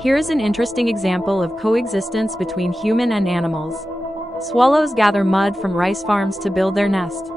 Here is an interesting example of coexistence between human and animals. Swallows gather mud from rice farms to build their nest.